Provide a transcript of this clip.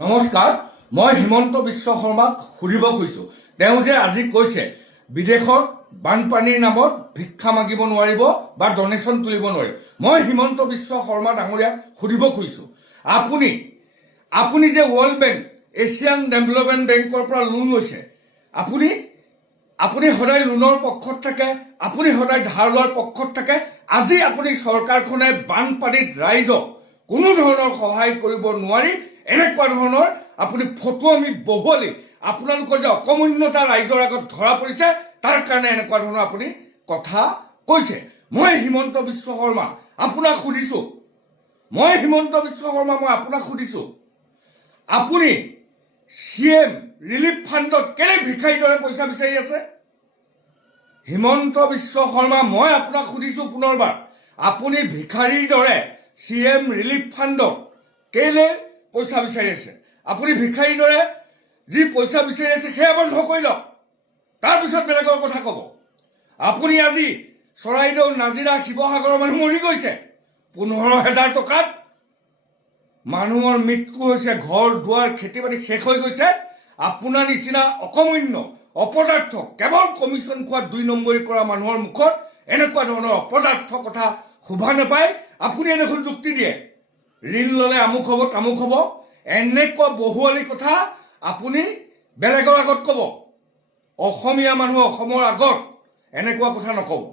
নমস্কাৰ, মই হিমন্ত বিশ্ব শৰ্মাক সুধিব খুজিছোঁ। তেওঁ যে আজি কৈছে বিদেশত বানপানীৰ নামত ভিক্ষা মাগিব নোৱাৰিব বা ডনেশ্যন তুলিব নোৱাৰিব। মই হিমন্ত বিশ্ব শৰ্মা ডাঙৰীয়াক সুধিব খুজিছোঁ, আপুনি যে ৱৰ্ল্ড বেংক, এছিয়ান ডেভেলপমেণ্ট বেংকৰ পৰা লোন লৈছে, আপুনি সদায় লোনৰ পক্ষত থাকে, আপুনি সদায় ধাৰ লোৱাৰ পক্ষত থাকে। আজি আপুনি চৰকাৰখনে বানপানীত ৰাইজক কোনো ধৰণৰ সহায় কৰিব নোৱাৰি এনেকুৱা ধৰণৰ আপুনি ফটুৱামি বহুৱালি আপোনালোকৰ যে অকমন্যতা ৰাইজৰ আগত ধৰা পৰিছে, তাৰ কাৰণে এনেকুৱা ধৰণৰ আপুনি কথা কৈছে। মই হিমন্ত বিশ্ব শৰ্মা আপোনাক সুধিছোঁ, আপুনি CM ৰিলিফ ফাণ্ডত কেলে ভিক্ষাৰীৰ দৰে পইচা বিচাৰি আছে? হিমন্ত বিশ্ব শৰ্মা, মই আপোনাক সুধিছোঁ পুনৰবাৰ, আপুনি ভিক্ষাৰীৰ দৰে CM ৰিলিফ ফাণ্ডত কেলে পইচা বিচাৰি আছে? আপুনি ভিক্ষাৰীৰ দৰে যি পইচা বিচাৰি আছে সেয়া বন্ধ কৰি লওক, তাৰপিছত বেলেগৰ কথা ক'ব। আপুনি আজি চৰাইদেউ, নাজিৰা, শিৱসাগৰৰ মানুহ মৰি গৈছে 15,000 টকাত। মানুহৰ মৃত্যু হৈছে, ঘৰ দুৱাৰ খেতি বাতি শেষ হৈ গৈছে। আপোনাৰ নিচিনা অকমন্য অপদাৰ্থ, কেৱল কমিশ্যন খোৱা 2 নম্বৰী কৰা মানুহৰ মুখত এনেকুৱা ধৰণৰ অপদাৰ্থ কথা শোভা নাপায়। আপুনি দেখোন যুক্তি দিয়ে, ঋণ ল'লে আমুক হ'ব তামুক হ'ব, এনেকুৱা বহুৱালি কথা আপুনি বেলেগৰ আগত ক'ব। অসমীয়া মানুহ অসমৰ আগত এনেকুৱা কথা নক'ব।